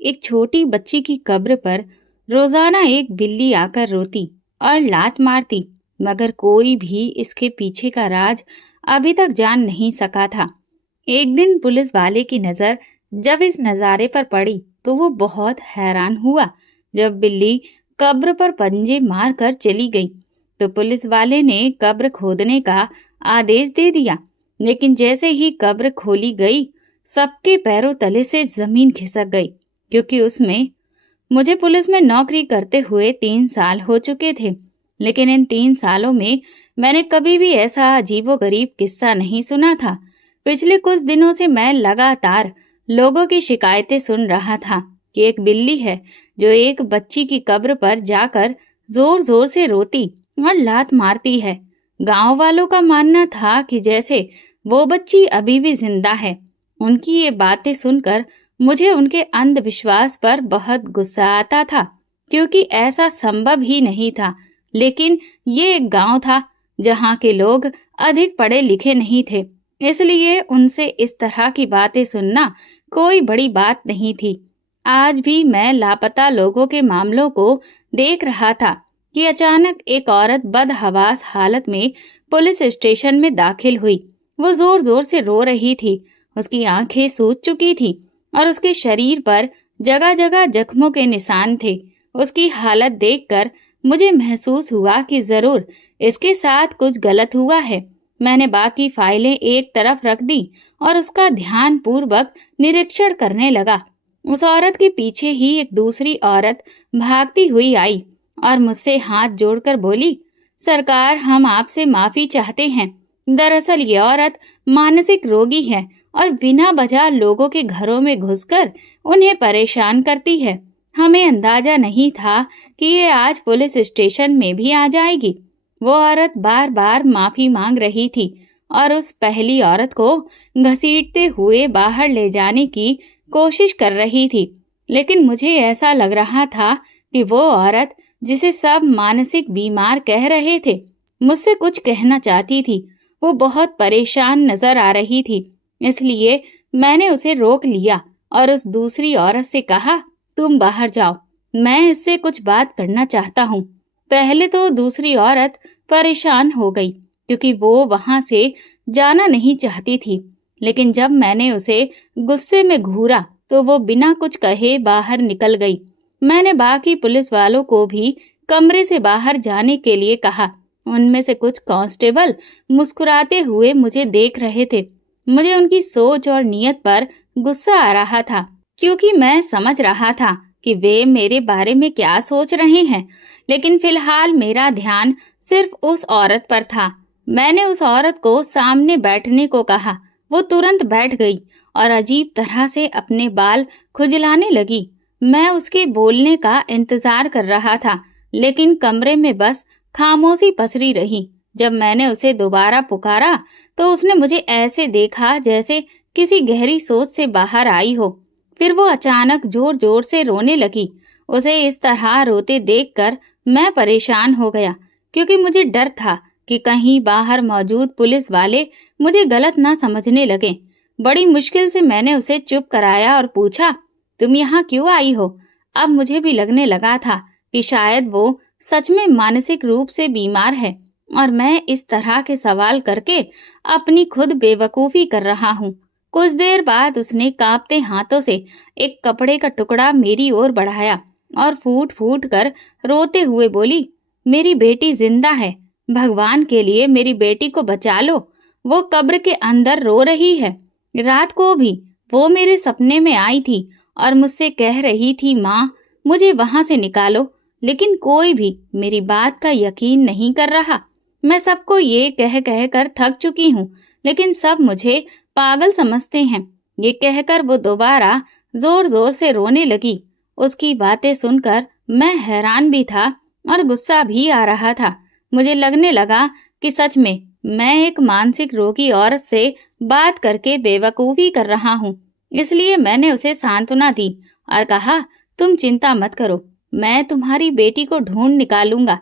एक छोटी बच्ची की कब्र पर रोजाना एक बिल्ली आकर रोती और लात मारती, मगर कोई भी इसके पीछे का राज अभी तक जान नहीं सका था। एक दिन पुलिस वाले की नजर जब इस नजारे पर पड़ी तो वो बहुत हैरान हुआ। जब बिल्ली कब्र पर पंजे मारकर चली गई तो पुलिस वाले ने कब्र खोदने का आदेश दे दिया, लेकिन जैसे ही कब्र खोली गई सबके पैरों तले से जमीन खिसक गई, क्योंकि उसमें मुझे पुलिस में नौकरी करते हुए 3 साल हो चुके थे। लेकिन इन 3 सालों में मैंने कभी भी ऐसा अजीबोगरीब किस्सा नहीं सुना था। पिछले कुछ दिनों से मैं लगातार लोगों की शिकायतें सुन रहा था कि एक बिल्ली है जो एक बच्ची की कब्र पर जाकर जोर जोर से रोती और लात मारती है। गांव वालों का मानना था कि जैसे वो बच्ची अभी भी जिंदा है। उनकी ये बातें सुनकर मुझे उनके अंधविश्वास पर बहुत गुस्सा आता था, क्योंकि ऐसा संभव ही नहीं था। लेकिन ये एक गांव था जहां के लोग अधिक पढ़े लिखे नहीं थे, इसलिए उनसे इस तरह की बातें सुनना कोई बड़ी बात नहीं थी। आज भी मैं लापता लोगों के मामलों को देख रहा था कि अचानक एक औरत बदहवास हालत में पुलिस स्टेशन में दाखिल हुई। वो जोर जोर से रो रही थी। उसकी आंखें सूज चुकी थी और उसके शरीर पर जगह जगह जख्मों के निशान थे। उसकी हालत देखकर मुझे महसूस हुआ कि जरूर इसके साथ कुछ गलत हुआ है। मैंने बाकी फाइलें एक तरफ रख दी और उसका ध्यान पूर्वक निरीक्षण करने लगा। उस औरत के पीछे ही एक दूसरी औरत भागती हुई आई और मुझसे हाथ जोड़कर बोली, सरकार, हम आपसे माफी चाहते हैं। दरअसल ये औरत मानसिक रोगी है और बिना वजह लोगों के घरों में घुसकर उन्हें परेशान करती है। हमें अंदाजा नहीं था कि ये आज पुलिस स्टेशन में भी आ जाएगी। वो औरत बार बार माफी मांग रही थी और उस पहली औरत को घसीटते हुए बाहर ले जाने की कोशिश कर रही थी। लेकिन मुझे ऐसा लग रहा था कि वो औरत, जिसे सब मानसिक बीमार कह रहे थे, मुझसे कुछ कहना चाहती थी। वो बहुत परेशान नजर आ रही थी, इसलिए मैंने उसे रोक लिया और उस दूसरी औरत से कहा, तुम बाहर जाओ, मैं इससे कुछ बात करना चाहता हूँ। पहले तो दूसरी औरत परेशान हो गई, क्योंकि वो वहां से जाना नहीं चाहती थी। लेकिन जब मैंने उसे गुस्से में घूरा तो वो बिना कुछ कहे बाहर निकल गई। मैंने बाकी पुलिस वालों को भी कमरे से बाहर जाने के लिए कहा। उनमें से कुछ कांस्टेबल मुस्कुराते हुए मुझे देख रहे थे। मुझे उनकी सोच और नीयत पर गुस्सा आ रहा था, क्योंकि मैं समझ रहा था कि वे मेरे बारे में क्या सोच रहे हैं। लेकिन फिलहाल मेरा ध्यान सिर्फ उस औरत पर था। मैंने उस औरत को सामने बैठने को कहा। वो तुरंत बैठ गई और अजीब तरह से अपने बाल खुजलाने लगी। मैं उसके बोलने का इंतजार कर रहा था, लेकिन कमरे में बस खामोशी पसरी रही। जब मैंने उसे दोबारा पुकारा तो उसने मुझे ऐसे देखा जैसे किसी गहरी सोच से बाहर आई हो। फिर वो अचानक जोर जोर से रोने लगी। उसे इस तरह रोते देखकर मैं परेशान हो गया, क्योंकि मुझे डर था कि कहीं बाहर मौजूद पुलिस वाले मुझे गलत ना समझने लगे। बड़ी मुश्किल से मैंने उसे चुप कराया और पूछा, तुम यहाँ क्यों आई हो? अब मुझे भी लगने लगा था कि शायद वो सच में मानसिक रूप से बीमार है और मैं इस तरह के सवाल करके अपनी खुद बेवकूफी कर रहा हूँ। कुछ देर बाद उसने कांपते हाथों से एक कपड़े का टुकड़ा मेरी ओर बढ़ाया और फूट फूट कर रोते हुए बोली, मेरी बेटी जिंदा है, भगवान के लिए मेरी बेटी को बचा लो। वो कब्र के अंदर रो रही है। रात को भी वो मेरे सपने में आई थी और मुझसे कह रही थी, माँ, मुझे वहां से निकालो। लेकिन कोई भी मेरी बात का यकीन नहीं कर रहा। मैं सबको ये कह कह कर थक चुकी हूँ, लेकिन सब मुझे पागल समझते हैं। ये कहकर वो दोबारा जोर जोर से रोने लगी। उसकी बातें सुनकर मैं हैरान भी था और गुस्सा भी आ रहा था। मुझे लगने लगा कि सच में मैं एक मानसिक रोगी औरत से बात करके बेवकूफी कर रहा हूँ। इसलिए मैंने उसे सांत्वना दी और कहा, तुम चिंता मत करो, मैं तुम्हारी बेटी को ढूंढ निकालूंगा।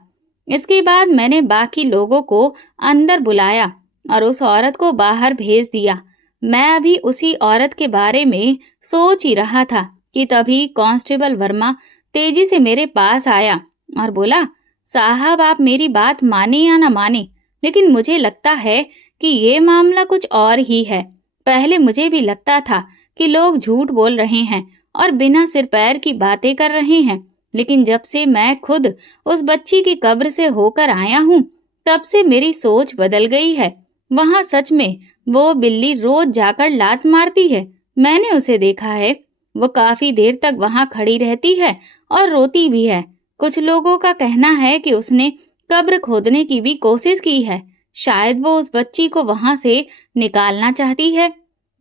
इसके बाद मैंने बाकी लोगों को अंदर बुलाया और उस औरत को बाहर भेज दिया। मैं अभी उसी औरत के बारे में सोच ही रहा था कि तभी कांस्टेबल वर्मा तेजी से मेरे पास आया और बोला, साहब आप मेरी बात माने या ना माने, लेकिन मुझे लगता है कि ये मामला कुछ और ही है। पहले मुझे भी लगता था कि लोग झूठ बोल रहे हैं और बिना सिर पैर की बातें कर रहे हैं, लेकिन जब से मैं खुद उस बच्ची की कब्र से होकर आया हूँ, तब से मेरी सोच बदल गई है। वहां सच में वो बिल्ली रोज जाकर लात मारती है। मैंने उसे देखा है। वो काफी देर तक वहां खड़ी रहती है और रोती भी है। कुछ लोगों का कहना है कि उसने कब्र खोदने की भी कोशिश की है। शायद वो उस बच्ची को वहां से निकालना चाहती है।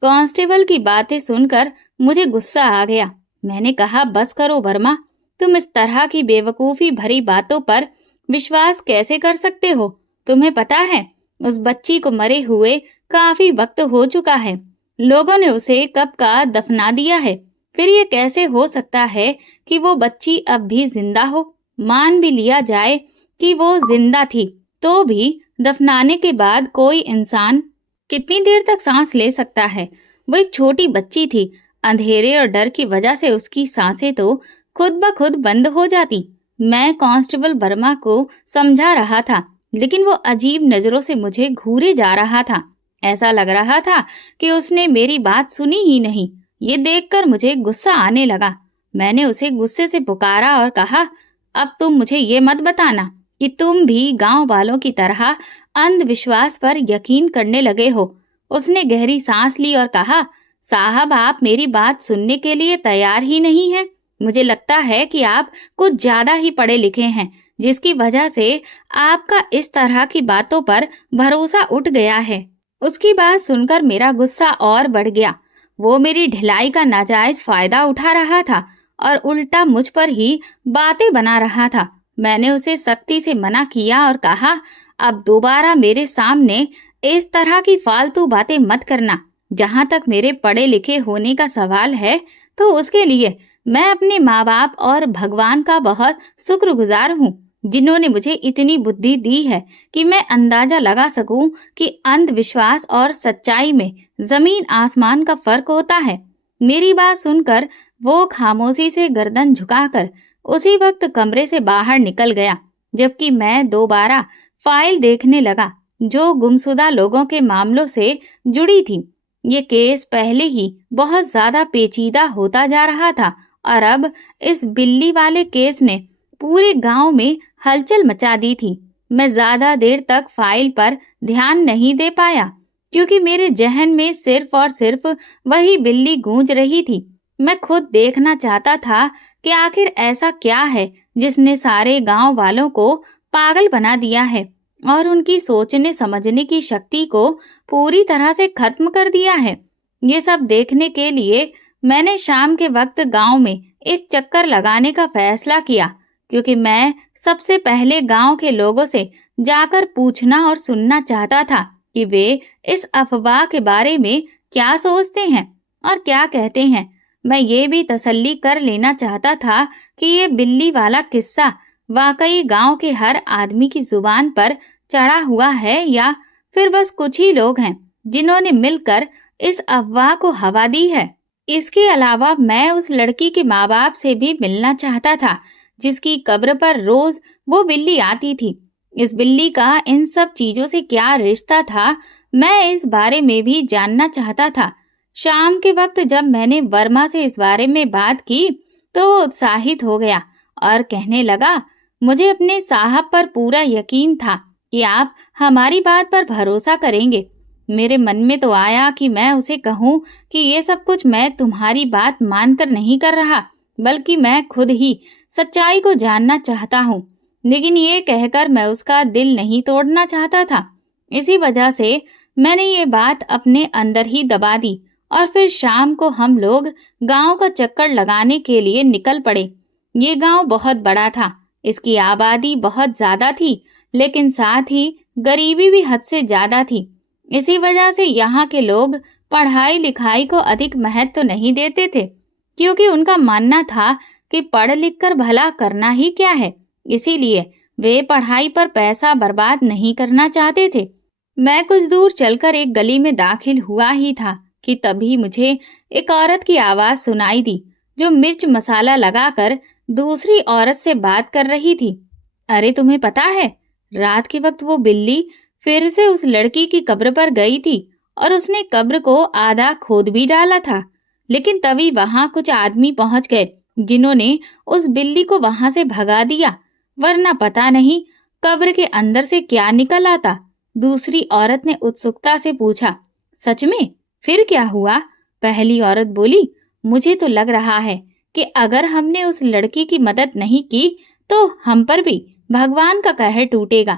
कांस्टेबल की बातें सुनकर मुझे गुस्सा आ गया। मैंने कहा, बस करो वर्मा, तुम इस तरह की बेवकूफी भरी बातों पर विश्वास कैसे कर सकते हो? तुम्हें पता है, उस बच्ची को मरे हुए काफी वक्त हो चुका है। लोगों ने उसे कब का दफना दिया है। फिर ये कैसे हो सकता है कि वो बच्ची अब भी जिंदा हो? मान भी लिया जाए कि वो जिंदा थी, तो भी दफनाने के बाद कोई इंसान कितनी देर तक सांस ले सकता है? वो एक छोटी बच्ची थी। अंधेरे और डर की वजह से उसकी सांसें तो खुद ब खुद बंद हो जाती। मैं कांस्टेबल वर्मा को समझा रहा था, लेकिन वो अजीब नजरों से मुझे घूरे जा रहा था। ऐसा लग रहा था कि उसने मेरी बात सुनी ही नहीं। ये देखकर मुझे गुस्सा आने लगा। मैंने उसे गुस्से से पुकारा और कहा, अब तुम मुझे ये मत बताना कि तुम भी गांव वालों की तरह अंधविश्वास पर यकीन करने लगे हो। उसने गहरी सांस ली और कहा, साहब आप मेरी बात सुनने के लिए तैयार ही नहीं हैं। मुझे लगता है कि आप कुछ ज्यादा ही पढ़े लिखे हैं, जिसकी वजह से आपका इस तरह की बातों पर भरोसा उठ गया है। उसकी बात सुनकर मेरा गुस्सा और बढ़ गया। वो मेरी ढिलाई का नाजायज फायदा उठा रहा था और उल्टा मुझ पर ही बातें बना रहा था। मैंने उसे सख्ती से मना किया और कहा, अब दोबारा मेरे सामने इस तरह की फालतू बातें मत करना। जहां तक मेरे पढ़े लिखे होने का सवाल है, तो उसके लिए मैं अपने माँ बाप और भगवान का बहुत शुक्रगुजार हूँ, जिन्होंने मुझे इतनी बुद्धि दी है कि मैं अंदाजा लगा सकूं कि अंधविश्वास और सच्चाई में जमीन आसमान का फर्क होता है। मेरी बात सुनकर वो खामोशी से गर्दन झुकाकर उसी वक्त कमरे से बाहर निकल गया, जबकि मैं दोबारा फाइल देखने लगा जो गुमशुदा लोगों के मामलों से जुड़ी थी। ये केस पहले ही बहुत ज्यादा पेचीदा होता जा रहा था और अब इस बिल्ली वाले केस ने पूरे गांव में हलचल मचा दी थी। मैं ज्यादा देर तक फाइल पर ध्यान नहीं दे पाया, क्योंकि मेरे जहन में सिर्फ और सिर्फ वही बिल्ली गूंज रही थी। मैं खुद देखना चाहता था कि आखिर ऐसा क्या है जिसने सारे गांव वालों को पागल बना दिया है और उनकी सोचने समझने की शक्ति को पूरी तरह से खत्म कर दिया है। ये सब देखने के लिए मैंने शाम के वक्त गांव में एक चक्कर लगाने का फैसला किया, क्योंकि मैं सबसे पहले गांव के लोगों से जाकर पूछना और सुनना चाहता था कि वे इस अफवाह के बारे में क्या सोचते हैं और क्या कहते हैं। मैं ये भी तसल्ली कर लेना चाहता था कि ये बिल्ली वाला किस्सा वाकई गांव के हर आदमी की जुबान पर चढ़ा हुआ है या फिर बस कुछ ही लोग हैं जिन्होंने मिलकर इस अफवाह को हवा दी है। इसके अलावा मैं उस लड़की के माँ बाप से भी मिलना चाहता था जिसकी कब्र पर रोज वो बिल्ली आती थी। इस बिल्ली का इन सब चीजों से क्या रिश्ता था, मैं इस बारे में भी जानना चाहता था। शाम के वक्त जब मैंने वर्मा से इस बारे में बात की तो वो उत्साहित हो गया और कहने लगा, मुझे अपने साहब पर पूरा यकीन था कि आप हमारी बात पर भरोसा करेंगे। मेरे मन में तो आया कि मैं उसे कहूँ कि ये सब कुछ मैं तुम्हारी बात मानकर नहीं कर रहा, बल्कि मैं खुद ही सच्चाई को जानना चाहता हूँ। लेकिन ये कहकर मैं उसका दिल नहीं तोड़ना चाहता था। इसी वजह से मैंने ये बात अपने अंदर ही दबा दी और फिर शाम को हम लोग गांव का चक्कर लगाने के लिए निकल पड़े। ये गांव बहुत बड़ा था, इसकी आबादी बहुत ज्यादा थी, लेकिन साथ ही गरीबी भी हद से ज्यादा थी। इसी वजह से यहाँ के लोग पढ़ाई लिखाई को अधिक महत्व नहीं देते थे, क्योंकि उनका मानना था कि पढ़ लिख कर भला करना ही क्या है। इसीलिए वे पढ़ाई पर पैसा बर्बाद नहीं करना चाहते थे। मैं कुछ दूर चलकर एक गली में दाखिल हुआ ही था कि तभी मुझे एक औरत की आवाज सुनाई दी। जो मिर्च मसाला लगाकर दूसरी औरत से बात कर रही थी। अरे तुम्हें पता है, रात के वक्त वो बिल्ली फिर से उस लड़की की कब्र पर गई थी और उसने कब्र को आधा खोद भी डाला था। लेकिन तभी वहां कुछ आदमी पहुंच गए जिन्होंने उस बिल्ली को वहां से भगा दिया, वरना पता नहीं कब्र के अंदर से क्या निकल आता। दूसरी औरत ने उत्सुकता से पूछा, सच में? फिर क्या हुआ? पहली औरत बोली, मुझे तो लग रहा है कि अगर हमने उस लड़की की मदद नहीं की तो हम पर भी भगवान का कहर टूटेगा।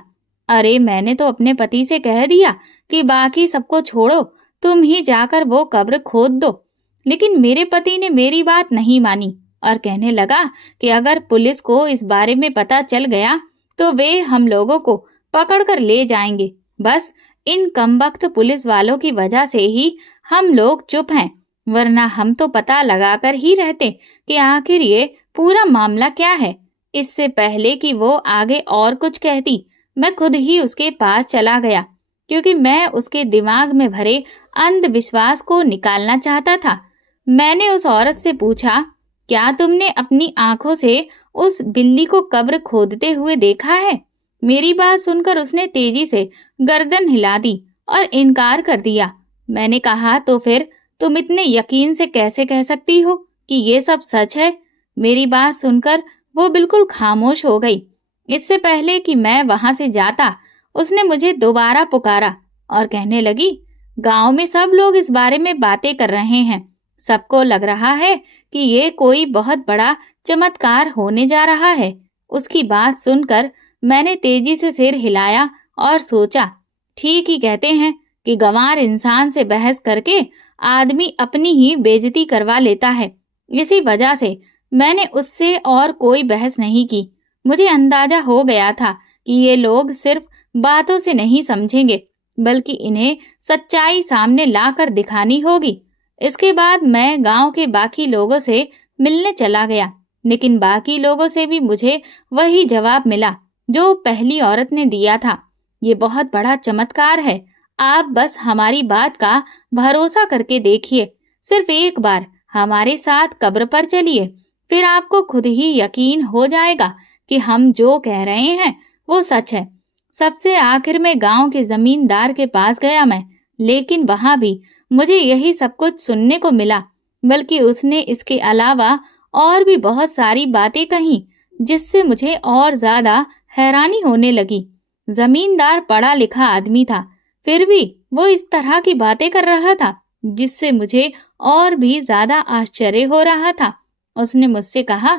अरे मैंने तो अपने पति से कह दिया कि बाकी सबको छोड़ो, तुम ही जाकर वो कब्र खोद दो। लेकिन मेरे पति ने मेरी बात नहीं मानी और कहने लगा कि अगर पुलिस को इस बारे में पता चल गया तो वे हम लोगों को पकड़कर ले जाएंगे। बस इन कमबख्त पुलिस वालों की वजह से ही हम लोग चुप हैं, वरना हम तो पता लगाकर ही रहते कि आखिर ये पूरा मामला क्या है। इससे पहले कि वो आगे और कुछ कहती, मैं खुद ही उसके पास चला गया, क्योंकि मैं उसके दिमाग में भरे अंधविश्वास को निकालना चाहता था। मैंने उस औरत से पूछा, क्या तुमने अपनी आंखों से उस बिल्ली को कब्र खोदते हुए देखा है? मेरी बात सुनकर उसने तेजी से गर्दन हिला दी और इनकार कर दिया। मैंने कहा, तो फिर तुम इतने यकीन से कैसे कह सकती हो कि ये सब सच है? मेरी बात सुनकर वो बिल्कुल खामोश हो गई। इससे पहले कि मैं वहां से जाता, उसने मुझे दोबारा पुकारा और कहने लगी, गांव में सब लोग इस बारे में बातें कर रहे हैं। सबको लग रहा है कि ये कोई बहुत बड़ा चमत्कार होने जा रहा है। उसकी बात सुनकर मैंने तेजी से सिर हिलाया और सोचा, ठीक ही कहते हैं कि गंवार इंसान से बहस करके आदमी अपनी ही बेइज्जती करवा लेता है। इसी वजह से मैंने उससे और कोई बहस नहीं की। मुझे अंदाजा हो गया था कि ये लोग सिर्फ बातों से नहीं समझेंगे, बल्कि इन्हें सच्चाई सामने लाकर दिखानी होगी। इसके बाद मैं गांव के बाकी लोगों से मिलने चला गया, लेकिन बाकी लोगों से भी मुझे वही जवाब मिला जो पहली औरत ने दिया था। ये बहुत बड़ा चमत्कार है, आप बस हमारी बात का भरोसा करके देखिए। सिर्फ एक बार हमारे साथ कब्र पर चलिए, फिर आपको खुद ही यकीन हो जाएगा कि हम जो कह रहे हैं वो सच है। सबसे आखिर में गांव के जमींदार के पास गया मैं, लेकिन वहां भी मुझे यही सब कुछ सुनने को मिला, बल्कि उसने इसके अलावा और भी बहुत सारी बातें कही जिससे मुझे और ज्यादा हैरानी होने लगी। जमींदार पढ़ा लिखा आदमी था, फिर भी वो इस तरह की बातें कर रहा था जिससे मुझे और भी ज्यादा आश्चर्य हो रहा था। उसने मुझसे कहा,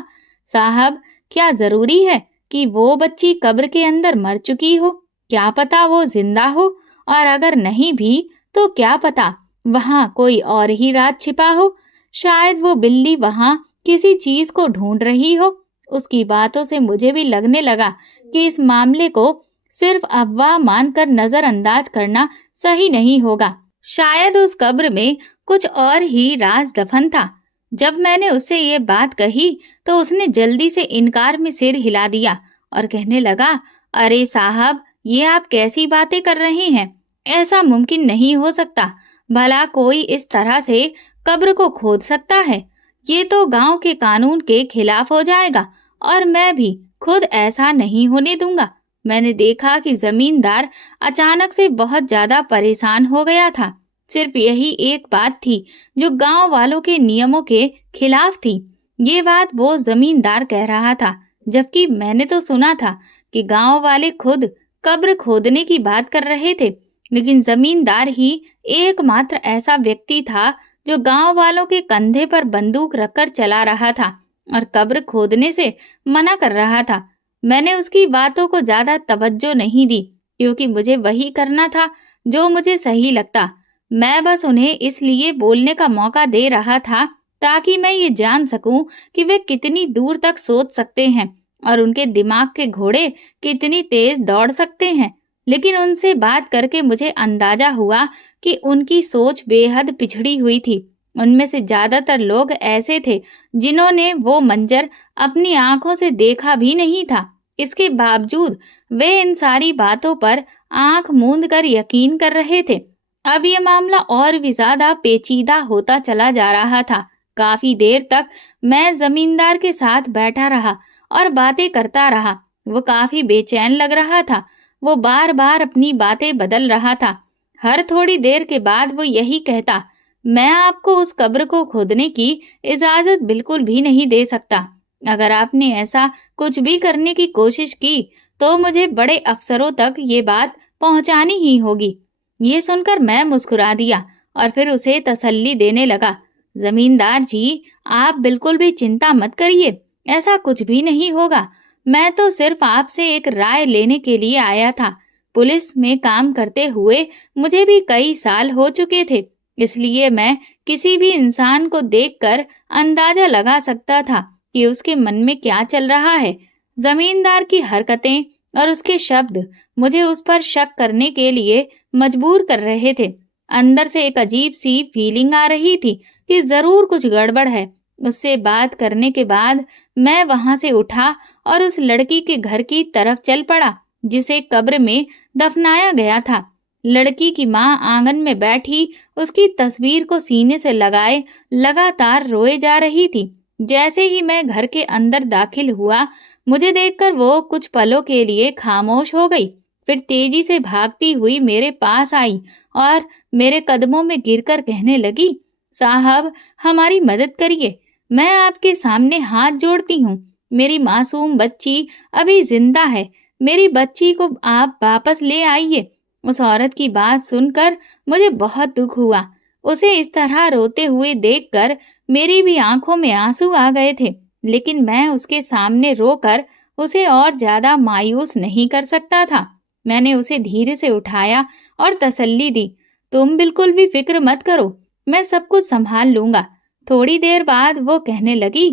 साहब, क्या जरूरी है कि वो बच्ची कब्र के अंदर मर चुकी हो? क्या पता वो जिंदा हो, और अगर नहीं भी तो क्या पता वहां कोई और ही राज छिपा हो। शायद वो बिल्ली वहां किसी चीज को ढूंढ रही हो। उसकी बातों से मुझे भी लगने लगा कि इस मामले को सिर्फ अफवाह मानकर नजरअंदाज करना सही नहीं होगा। शायद उस कब्र में कुछ और ही राज दफन था। जब मैंने उससे ये बात कही तो उसने जल्दी से इनकार में सिर हिला दिया और कहने लगा, अरे साहब, ये आप कैसी बातें कर रहे हैं? ऐसा मुमकिन नहीं हो सकता। भला कोई इस तरह से कब्र को खोद सकता है? ये तो गांव के कानून के खिलाफ हो जाएगा और मैं भी खुद ऐसा नहीं होने दूंगा। मैंने देखा कि जमींदार अचानक से बहुत ज्यादा परेशान हो गया था। सिर्फ यही एक बात थी जो गांव वालों के नियमों के खिलाफ थी। ये बात वो जमींदार कह रहा था, जबकि मैंने तो सुना था कि गांव वाले खुद कब्र खोदने की बात कर रहे थे। लेकिन जमींदार ही एकमात्र ऐसा व्यक्ति था जो गांव वालों के कंधे पर बंदूक रखकर चला रहा था और कब्र खोदने से मना कर रहा था। मैंने उसकी बातों को ज्यादा तवज्जो नहीं दी, क्योंकि मुझे वही करना था जो मुझे सही लगता। मैं बस उन्हें इसलिए बोलने का मौका दे रहा था ताकि मैं ये जान सकूं कि वे कितनी दूर तक सोच सकते हैं और उनके दिमाग के घोड़े कितनी तेज दौड़ सकते हैं। लेकिन उनसे बात करके मुझे अंदाजा हुआ कि उनकी सोच बेहद पिछड़ी हुई थी। उनमें से ज्यादातर लोग ऐसे थे जिन्होंने वो मंजर अपनी आंखों से देखा भी नहीं था। इसके बावजूद वे इन सारी बातों पर आंख मूंद कर यकीन कर रहे थे। अब ये मामला और भी ज्यादा पेचीदा होता चला जा रहा था। काफी देर तक मैं जमींदार के साथ बैठा रहा और बातें करता रहा। वो काफी बेचैन लग रहा था। वो बार बार अपनी बातें बदल रहा था। हर थोड़ी देर के बाद वो यही कहता, मैं आपको उस कब्र को खोदने की इजाजत बिल्कुल भी नहीं दे सकता। अगर आपने ऐसा कुछ भी करने की कोशिश की तो मुझे बड़े अफसरों तक ये बात पहुंचानी ही होगी। ये सुनकर मैं मुस्कुरा दिया और फिर उसे तसल्ली देने लगा। जमींदार जी, आप बिल्कुल भी चिंता मत करिए, ऐसा कुछ भी नहीं होगा। मैं तो सिर्फ आपसे एक राय लेने के लिए आया था। पुलिस में काम करते हुए मुझे भी कई साल हो चुके थे, इसलिए मैं किसी भी इंसान को देखकर अंदाजा लगा सकता था कि उसके मन में क्या चल रहा है। जमींदार की हरकतें और उसके शब्द मुझे उस पर शक करने के लिए मजबूर कर रहे थे। अंदर से एक अजीब सी फीलिंग आ रही थी कि जरूर कुछ गड़बड़ है। उससे बात करने के बाद मैं वहां से उठा और उस लड़की के घर की तरफ चल पड़ा जिसे कब्र में दफनाया गया था। लड़की की मां आंगन में बैठी उसकी तस्वीर को सीने से लगाए लगातार रोए जा रही थी। जैसे ही मैं घर के अंदर दाखिल हुआ, मुझे देखकर वो कुछ पलों के लिए खामोश हो गई। फिर तेजी से भागती हुई मेरे पास आई और मेरे कदमों में गिरकर कहने लगी, साहब, हमारी मदद करिए। मैं आपके सामने हाथ जोड़ती हूँ। मेरी मासूम बच्ची अभी जिंदा है। मेरी बच्ची को आप वापस ले आइए। उस औरत की बात सुनकर मुझे बहुत दुख हुआ। उसे इस तरह रोते हुए देखकर मेरी भी आंखों में आंसू आ गए थे, लेकिन मैं उसके सामने रोकर उसे और ज्यादा मायूस नहीं कर सकता था। मैंने उसे धीरे से उठाया और तसल्ली दी, तुम बिल्कुल भी फिक्र मत करो, मैं सब कुछ संभाल लूंगा। थोड़ी देर बाद वो कहने लगी,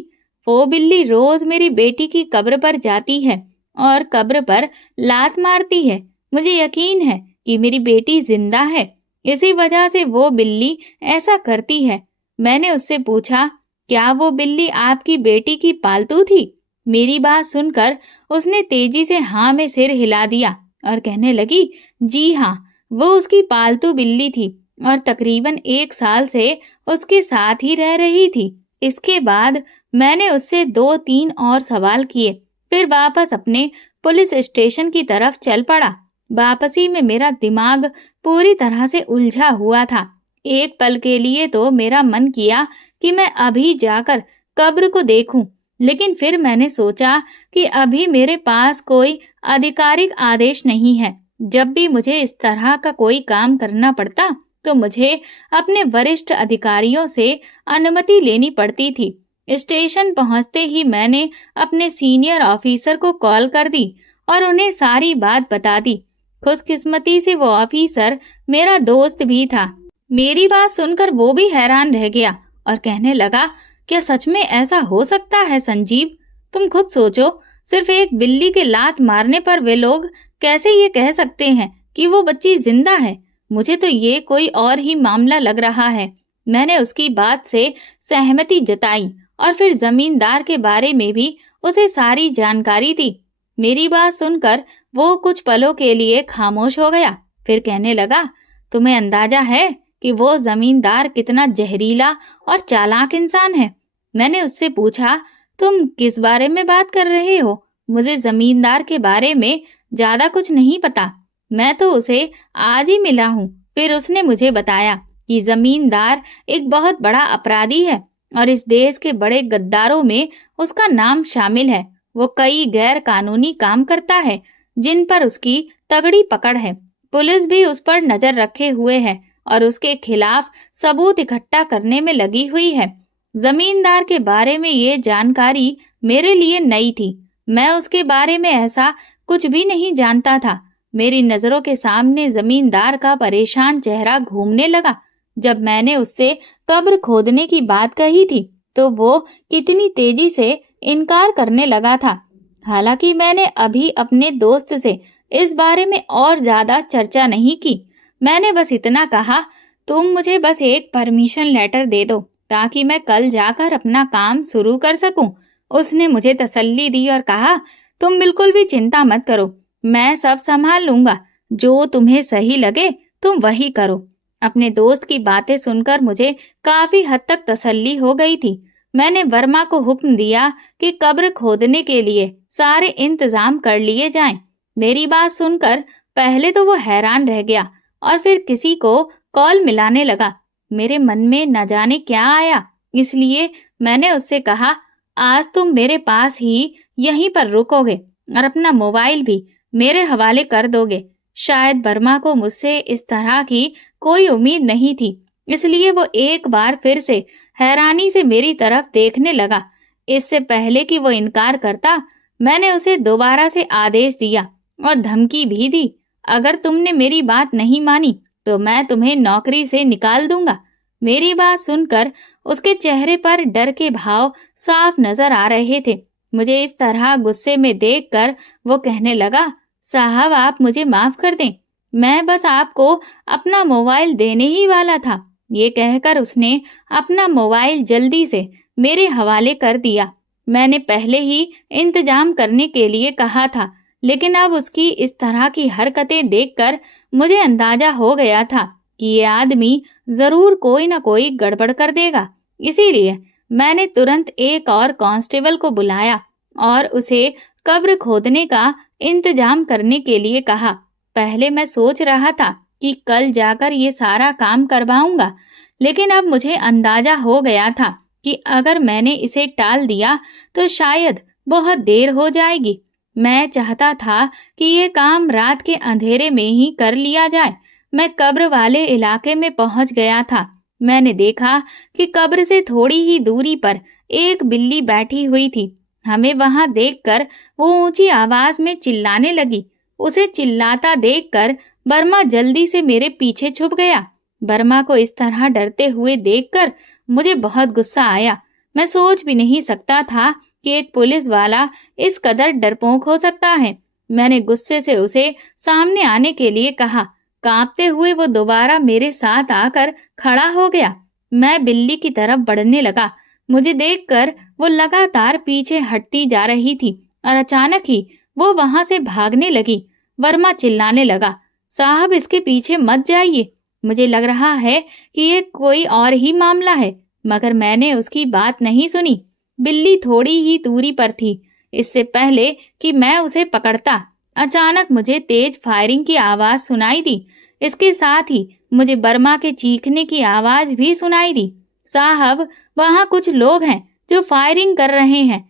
वो बिल्ली रोज मेरी बेटी की कब्र पर जाती है और कब्र पर लात मारती है। मुझे यकीन है कि मेरी बेटी जिंदा है, इसी वजह से वो बिल्ली ऐसा करती है। मैंने उससे पूछा, क्या वो बिल्ली आपकी बेटी की पालतू थी? मेरी बात सुनकर उसने तेजी से हाँ में सिर हिला दिया और कहने लगी, जी हाँ, वो उसकी पालतू बिल्ली थी और तकरीबन 1 साल से उसके साथ ही रह रही थी। इसके बाद मैंने उससे 2-3 और सवाल किए, फिर वापस अपने पुलिस स्टेशन की तरफ चल पड़ा। वापसी में मेरा दिमाग पूरी तरह से उलझा हुआ था। एक पल के लिए तो मेरा मन किया कि मैं अभी जाकर कब्र को देखूं, लेकिन फिर मैंने सोचा कि अभी मेरे पास कोई आधिकारिक आदेश नहीं है। जब भी मुझे इस तरह का कोई काम करना पड़ता तो मुझे अपने वरिष्ठ अधिकारियों से अनुमति लेनी पड़ती थी। स्टेशन पहुंचते ही मैंने अपने सीनियर ऑफिसर को कॉल कर दी और उन्हें सारी बात बता दी। खुशकिस्मती से वो ऑफिसर मेरा दोस्त भी था। मेरी बात सुनकर वो भी हैरान रह गया और कहने लगा, क्या सच में ऐसा हो सकता है संजीव? तुम खुद सोचो, सिर्फ एक बिल्ली के लात मारने पर वे लोग कैसे ये कह सकते हैं कि वो बच्ची जिंदा है? मुझे तो ये कोई और ही मामला लग रहा है। मैंने उसकी बात से सहमति जताई और फिर जमींदार के बारे में भी उसे सारी जानकारी दी। मेरी बात सुनकर वो कुछ पलों के लिए खामोश हो गया, फिर कहने लगा, तुम्हें अंदाजा है कि वो जमींदार कितना जहरीला और चालाक इंसान है? मैंने उससे पूछा, तुम किस बारे में बात कर रहे हो? मुझे जमींदार के बारे में ज्यादा कुछ नहीं पता। मैं तो उसे आज ही मिला हूँ। फिर उसने मुझे बताया कि जमींदार एक बहुत बड़ा अपराधी है और इस देश के बड़े गद्दारों में उसका नाम शामिल है। वो कई गैर कानूनी काम करता है जिन पर उसकी तगड़ी पकड़ है। पुलिस भी उस पर नजर रखे हुए है और उसके खिलाफ सबूत इकट्ठा करने में लगी हुई है। जमींदार के बारे में ये जानकारी मेरे लिए नई थी। मैं उसके बारे में ऐसा कुछ भी नहीं जानता था। मेरी नजरों के सामने जमींदार का परेशान चेहरा घूमने लगा। जब मैंने उससे कब्र खोदने की बात कही थी तो वो कितनी तेजी से इनकार करने लगा था। हालांकि मैंने अभी अपने दोस्त से इस बारे में और ज्यादा चर्चा नहीं की। मैंने बस इतना कहा, तुम मुझे बस एक परमिशन लेटर दे दो ताकि मैं कल जाकर अपना काम शुरू कर सकूं। उसने मुझे तसल्ली दी और कहा, तुम बिल्कुल भी चिंता मत करो, मैं सब संभाल लूंगा। जो तुम्हें सही लगे तुम वही करो। अपने दोस्त की बातें सुनकर मुझे काफी हद तक तसल्ली हो गई थी। मैंने वर्मा को हुक्म दिया कि कब्र खोदने के लिए सारे इंतजाम कर लिए जाएं। मेरी बात सुनकर पहले तो वो हैरान रह गया और फिर किसी को कॉल मिलाने लगा। मेरे मन में न जाने क्या आया, इसलिए मैंने उससे कहा, आज तुम मेरे पास ही यहीं पर रुकोगे और अपना मोबाइल भी मेरे हवाले कर दोगे। शायद वर्मा को मुझसे इस तरह की कोई उम्मीद नहीं थी, इसलिए वो एक बार फिर से हैरानी से मेरी तरफ देखने लगा। इससे पहले कि वो इनकार करता, मैंने उसे दोबारा से आदेश दिया और धमकी भी दी, अगर तुमने मेरी बात नहीं मानी तो मैं तुम्हें नौकरी से निकाल दूंगा। मेरी बात सुनकर उसके चेहरे पर डर के भाव साफ नजर आ रहे थे। मुझे इस तरह गुस्से में देखकर वो कहने लगा, साहब आप मुझे माफ कर दें, मैं बस आपको अपना मोबाइल देने ही वाला था। ये कहकर उसने अपना मोबाइल जल्दी से मेरे हवाले कर दिया। मैंने पहले ही इंतजाम करने के लिए कहा था, लेकिन अब उसकी इस तरह की हरकतें देखकर मुझे अंदाजा हो गया था कि ये आदमी जरूर कोई न कोई गड़बड़ कर देगा। इसीलिए मैंने तुरंत एक और कांस्टेबल को बुलाया और उसे कब्र खोदने का इंतजाम करने के लिए कहा। पहले मैं सोच रहा था कि कल जाकर ये सारा काम करवाऊंगा, लेकिन अब मुझे अंदाजा हो गया था कि अगर मैंने इसे टाल दिया तो शायद बहुत देर हो जाएगी। मैं चाहता था कि ये काम रात के अंधेरे में ही कर लिया जाए। मैं कब्र वाले इलाके में पहुंच गया था। मैंने देखा कि कब्र से थोड़ी ही दूरी पर एक बिल्ली बैठी हुई थी। हमें वहां देखकर वो ऊंची आवाज में चिल्लाने लगी। उसे चिल्लाता देखकर बर्मा जल्दी से मेरे पीछे छुप गया। बर्मा को इस तरह डरते हुए देखकर मुझे बहुत गुस्सा आया। मैं सोच भी नहीं सकता था कि एक पुलिस वाला इस कदर डरपोक हो सकता है। मैंने गुस्से से उसे सामने आने के लिए कहा। कांपते हुए वो दोबारा मेरे साथ आकर खड़ा हो गया। मैं बिल्ली की तरफ बढ़ने लगा। मुझे देखकर वो लगातार पीछे हटती जा रही थी और अचानक ही वो वहां से भागने लगी। वर्मा चिल्लाने लगा, साहब इसके पीछे मत जाइए, मुझे लग रहा है कि ये कोई और ही मामला है। मगर मैंने उसकी बात नहीं सुनी। बिल्ली थोड़ी ही दूरी पर थी। इससे पहले कि मैं उसे पकड़ता, अचानक मुझे तेज फायरिंग की आवाज सुनाई दी। इसके साथ ही मुझे बर्मा के चीखने की आवाज भी सुनाई दी। साहब, वहाँ कुछ लोग हैं जो फायरिंग कर रहे हैं।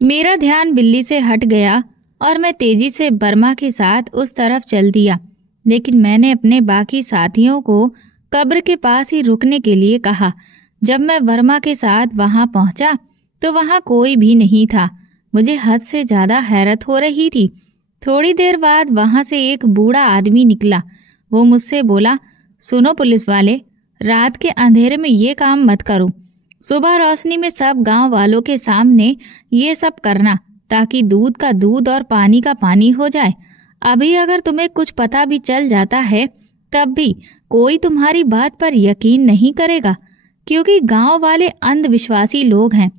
मेरा ध्यान बिल्ली से हट गया और मैं तेजी से बर्मा के साथ उस तरफ चल दिया, लेकिन मैंने अपने बाकी साथियों को कब्र के पास ही रुकने के लिए कहा। जब मैं वर्मा के साथ वहां पहुंचा तो वहां कोई भी नहीं था। मुझे हद से ज्यादा हैरत हो रही थी। थोड़ी देर बाद वहां से एक बूढ़ा आदमी निकला। वो मुझसे बोला, सुनो पुलिस वाले, रात के अंधेरे में ये काम मत करो। सुबह रोशनी में सब गांव वालों के सामने ये सब करना, ताकि दूध का दूध और पानी का पानी हो जाए। अभी अगर तुम्हें कुछ पता भी चल जाता है तब भी कोई तुम्हारी बात पर यकीन नहीं करेगा, क्योंकि गांव वाले अंधविश्वासी लोग हैं।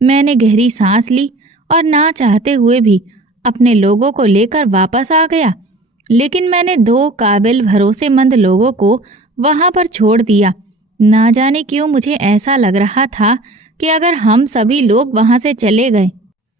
मैंने गहरी सांस ली और ना चाहते हुए भी अपने लोगों को लेकर वापस आ गया। लेकिन मैंने 2 काबिल भरोसेमंद लोगों को वहां पर छोड़ दिया। ना जाने क्यों मुझे ऐसा लग रहा था कि अगर हम सभी लोग वहां से चले गए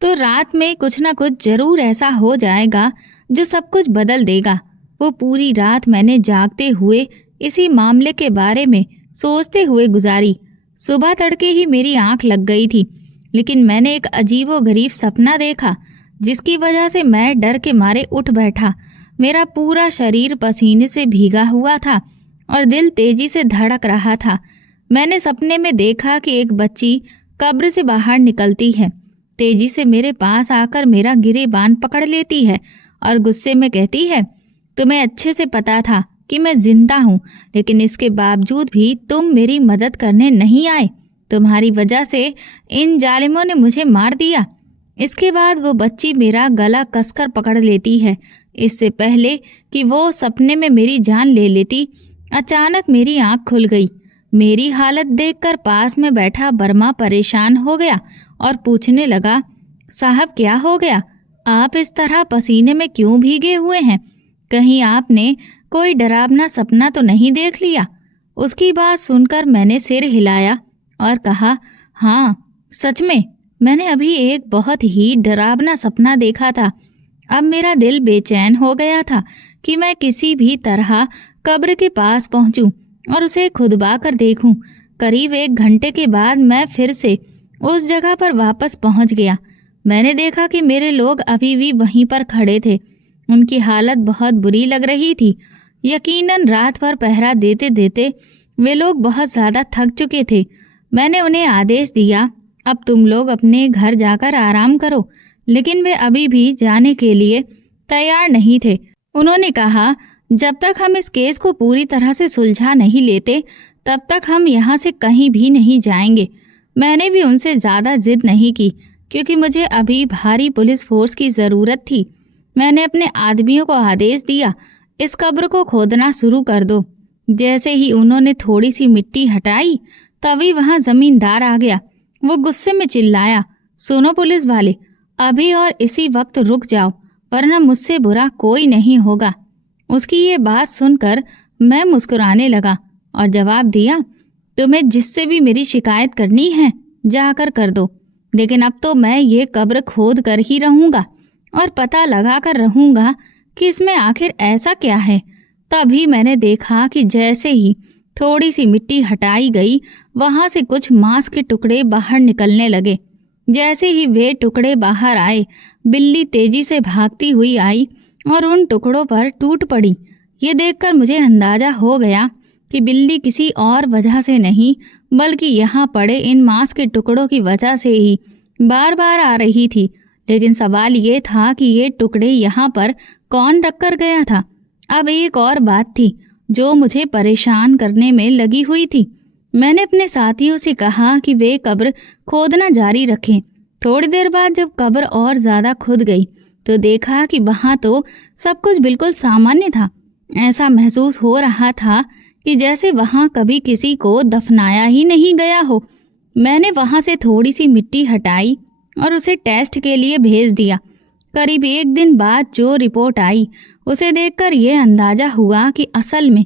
तो रात में कुछ ना कुछ जरूर ऐसा हो जाएगा जो सब कुछ बदल देगा। वो पूरी रात मैंने जागते हुए इसी मामले के बारे में सोचते हुए गुजारी। सुबह तड़के ही मेरी आंख लग गई थी, लेकिन मैंने एक अजीबोगरीब सपना देखा जिसकी वजह से मैं डर के मारे उठ बैठा। मेरा पूरा शरीर पसीने से भीगा हुआ था और दिल तेजी से धड़क रहा था। मैंने सपने में देखा कि एक बच्ची कब्र से बाहर निकलती है, तेजी से मेरे पास आकर मेरा गिरेबान पकड़ लेती है और गुस्से में कहती है, तुम्हें अच्छे से पता था कि मैं जिंदा हूँ, लेकिन इसके बावजूद भी तुम मेरी मदद करने नहीं आए। तुम्हारी वजह से इन जालिमों ने मुझे मार दिया। इसके बाद वो बच्ची मेरा गला कसकर पकड़ लेती है। इससे पहले कि वो सपने में मेरी जान ले लेती, अचानक मेरी आंख खुल गई। मेरी हालत देखकर पास में बैठा बर्मा परेशान हो गया और पूछने लगा, साहब क्या हो गया? आप इस तरह पसीने में क्यों भीगे हुए हैं? कहीं आपने कोई डरावना सपना तो नहीं देख लिया? उसकी बात सुनकर मैंने सिर हिलाया और कहा, हाँ, सच में मैंने अभी एक बहुत ही डरावना सपना देखा था। अब मेरा दिल बेचैन हो गया था कि मैं किसी भी तरह कब्र के पास पहुंचूं और उसे खुदबा कर देखूं। करीब 1 घंटे के बाद मैं फिर से उस जगह पर वापस पहुंच गया। मैंने देखा कि मेरे लोग अभी भी वहीं पर खड़े थे। उनकी हालत बहुत बुरी लग रही थी। यकीनन रात भर पहरा देते देते वे लोग बहुत ज़्यादा थक चुके थे। मैंने उन्हें आदेश दिया, अब तुम लोग अपने घर जाकर आराम करो, लेकिन वे अभी भी जाने के लिए तैयार नहीं थे। उन्होंने कहा, जब तक हम इस केस को पूरी तरह से सुलझा नहीं लेते तब तक हम यहाँ से कहीं भी नहीं जाएंगे। मैंने भी उनसे ज़्यादा जिद नहीं की क्योंकि मुझे अभी भारी पुलिस फोर्स की ज़रूरत थी। मैंने अपने आदमियों को आदेश दिया, इस कब्र को खोदना शुरू कर दो। जैसे ही उन्होंने थोड़ी सी मिट्टी हटाई तभी वहाँ ज़मींदार आ गया। वो गुस्से में चिल्लाया, सुनो पुलिस वाले, अभी और इसी वक्त रुक जाओ, वरना मुझसे बुरा कोई नहीं होगा। उसकी ये बात सुनकर मैं मुस्कुराने लगा और जवाब दिया, तुम्हें जिससे भी मेरी शिकायत करनी है जाकर कर दो, लेकिन अब तो मैं ये कब्र खोद कर ही रहूँगा और पता लगा कर रहूँगा कि इसमें आखिर ऐसा क्या है। तभी मैंने देखा कि जैसे ही थोड़ी सी मिट्टी हटाई गई वहाँ से कुछ मांस के टुकड़े बाहर निकलने लगे। जैसे ही वे टुकड़े बाहर आए, बिल्ली तेजी से भागती हुई आई और उन टुकड़ों पर टूट पड़ी। ये देखकर मुझे अंदाजा हो गया कि बिल्ली किसी और वजह से नहीं बल्कि यहाँ पड़े इन मांस के टुकड़ों की वजह से ही बार बार आ रही थी। लेकिन सवाल ये था कि ये टुकड़े यहाँ पर कौन रख कर गया था। अब एक और बात थी जो मुझे परेशान करने में लगी हुई थी। मैंने अपने साथियों से कहा कि वे कब्र खोदना जारी रखें। थोड़ी देर बाद जब कब्र और ज़्यादा खुद गई तो देखा कि वहाँ तो सब कुछ बिल्कुल सामान्य था। ऐसा महसूस हो रहा था कि जैसे वहाँ कभी किसी को दफनाया ही नहीं गया हो। मैंने वहाँ से थोड़ी सी मिट्टी हटाई और उसे टेस्ट के लिए भेज दिया। करीब 1 दिन बाद जो रिपोर्ट आई उसे देखकर यह अंदाजा हुआ कि असल में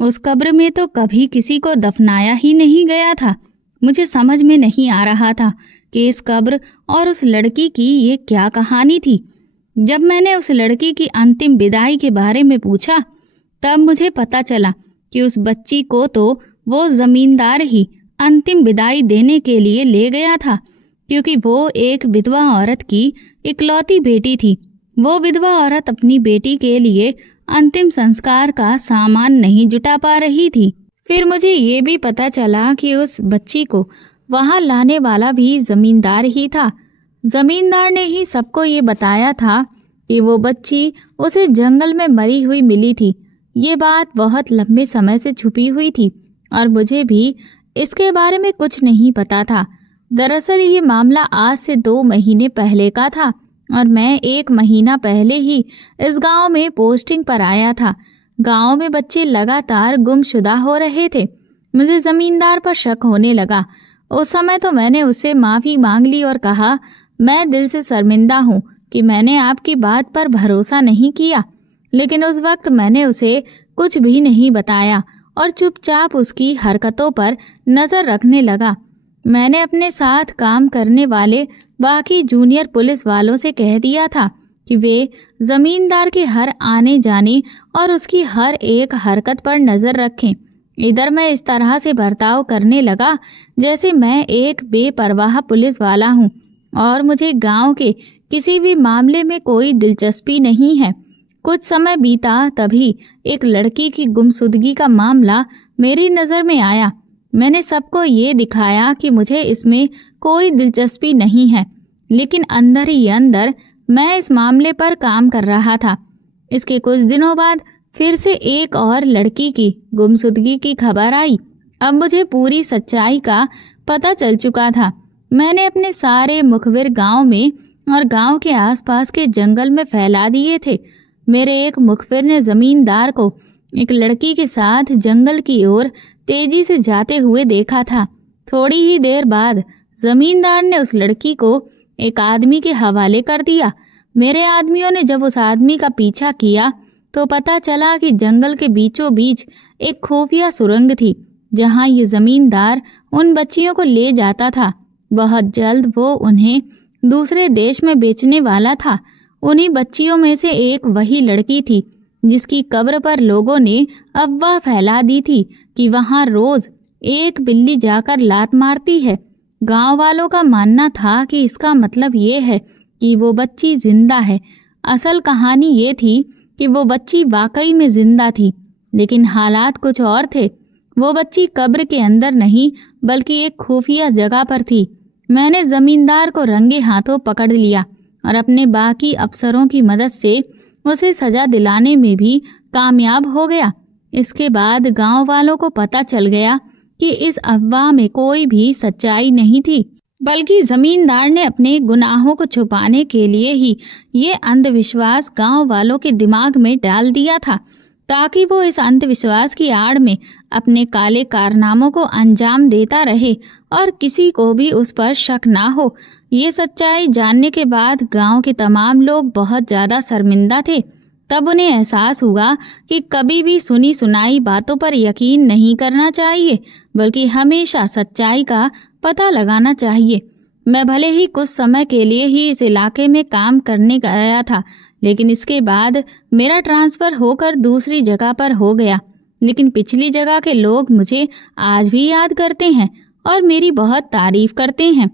उस कब्र में तो कभी किसी को दफनाया ही नहीं गया था। मुझे समझ में नहीं आ रहा था कि इस कब्र और उस लड़की की ये क्या कहानी थी। जब मैंने उस लड़की की अंतिम विदाई के बारे में पूछा तब मुझे पता चला कि उस बच्ची को तो वो ज़मींदार ही अंतिम विदाई देने के लिए ले गया था, क्योंकि वो एक विधवा औरत की इकलौती बेटी थी। वो विधवा औरत अपनी बेटी के लिए अंतिम संस्कार का सामान नहीं जुटा पा रही थी। फिर मुझे ये भी पता चला कि उस बच्ची को वहाँ लाने वाला भी ज़मींदार ही था। ज़मींदार ने ही सबको ये बताया था कि वो बच्ची उसे जंगल में मरी हुई मिली थी। ये बात बहुत लंबे समय से छुपी हुई थी और मुझे भी इसके बारे में कुछ नहीं पता था। दरअसल ये मामला आज से 2 महीने पहले का था और मैं 1 महीना पहले ही इस गांव में पोस्टिंग पर आया था। गांव में बच्चे लगातार गुमशुदा हो रहे थे। मुझे ज़मींदार पर शक होने लगा। उस समय तो मैंने उससे माफ़ी मांग ली और कहा, मैं दिल से शर्मिंदा हूँ कि मैंने आपकी बात पर भरोसा नहीं किया। लेकिन उस वक्त मैंने उसे कुछ भी नहीं बताया और चुपचाप उसकी हरकतों पर नज़र रखने लगा। मैंने अपने साथ काम करने वाले बाकी जूनियर पुलिस वालों से कह दिया था कि वे ज़मींदार के हर आने जाने और उसकी हर एक हरकत पर नज़र रखें। इधर मैं इस तरह से बर्ताव करने लगा जैसे मैं एक बेपरवाह पुलिस वाला हूँ और मुझे गांव के किसी भी मामले में कोई दिलचस्पी नहीं है। कुछ समय बीता तभी एक लड़की की गुमशुदगी का मामला मेरी नज़र में आया। मैंने सबको ये दिखाया कि मुझे इसमें कोई दिलचस्पी नहीं है, लेकिन अंदर ही अंदर मैं इस मामले पर काम कर रहा था। इसके कुछ दिनों बाद फिर से एक और लड़की की गुमशुदगी की खबर आई। अब मुझे पूरी सच्चाई का पता चल चुका था। मैंने अपने सारे मुखबिर गांव में और गांव के आसपास के जंगल में फैला दिए थे। मेरे एक मुखबिर ने ज़मींदार को एक लड़की के साथ जंगल की ओर तेजी से जाते हुए देखा था। थोड़ी ही देर बाद ज़मींदार ने उस लड़की को एक आदमी के हवाले कर दिया। मेरे आदमियों ने जब उस आदमी का पीछा किया तो पता चला कि जंगल के बीचों बीच एक खुफिया सुरंग थी जहां ये जमींदार उन बच्चियों को ले जाता था। बहुत जल्द वो उन्हें दूसरे देश में बेचने वाला था। उन्हीं बच्चियों में से एक वही लड़की थी जिसकी कब्र पर लोगों ने अफवाह फैला दी थी कि वहां रोज एक बिल्ली जाकर लात मारती है। गांव वालों का मानना था कि इसका मतलब ये है कि वो बच्ची जिंदा है। असल कहानी ये थी कि वो बच्ची वाकई में जिंदा थी, लेकिन हालात कुछ और थे। वो बच्ची कब्र के अंदर नहीं बल्कि एक खुफिया जगह पर थी। मैंने जमींदार को रंगे हाथों पकड़ लिया और अपने बाकी अफसरों की मदद से उसे सजा दिलाने में भी कामयाब हो गया। इसके बाद गांव वालों को पता चल गया कि इस अफवाह में कोई भी सच्चाई नहीं थी, बल्कि जमींदार ने अपने गुनाहों को छुपाने के लिए ही ये अंधविश्वास गांव वालों के दिमाग में डाल दिया था, ताकि वो इस अंधविश्वास की आड़ में अपने काले कारनामों को अंजाम देता रहे और किसी को भी उस पर शक ना हो। ये सच्चाई जानने के बाद गांव के तमाम लोग बहुत ज़्यादा शर्मिंदा थे। तब उन्हें एहसास हुआ कि कभी भी सुनी सुनाई बातों पर यकीन नहीं करना चाहिए, बल्कि हमेशा सच्चाई का पता लगाना चाहिए। मैं भले ही कुछ समय के लिए ही इस इलाके में काम करने गया था, लेकिन इसके बाद मेरा ट्रांसफ़र होकर दूसरी जगह पर हो गया। लेकिन पिछली जगह के लोग मुझे आज भी याद करते हैं और मेरी बहुत तारीफ करते हैं।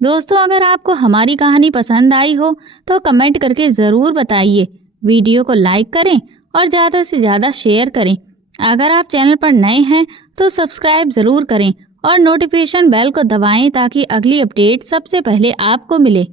दोस्तों, अगर आपको हमारी कहानी पसंद आई हो तो कमेंट करके ज़रूर बताइए। वीडियो को लाइक करें और ज़्यादा से ज़्यादा शेयर करें। अगर आप चैनल पर नए हैं तो सब्सक्राइब ज़रूर करें और नोटिफिकेशन बेल को दबाएं ताकि अगली अपडेट सबसे पहले आपको मिले।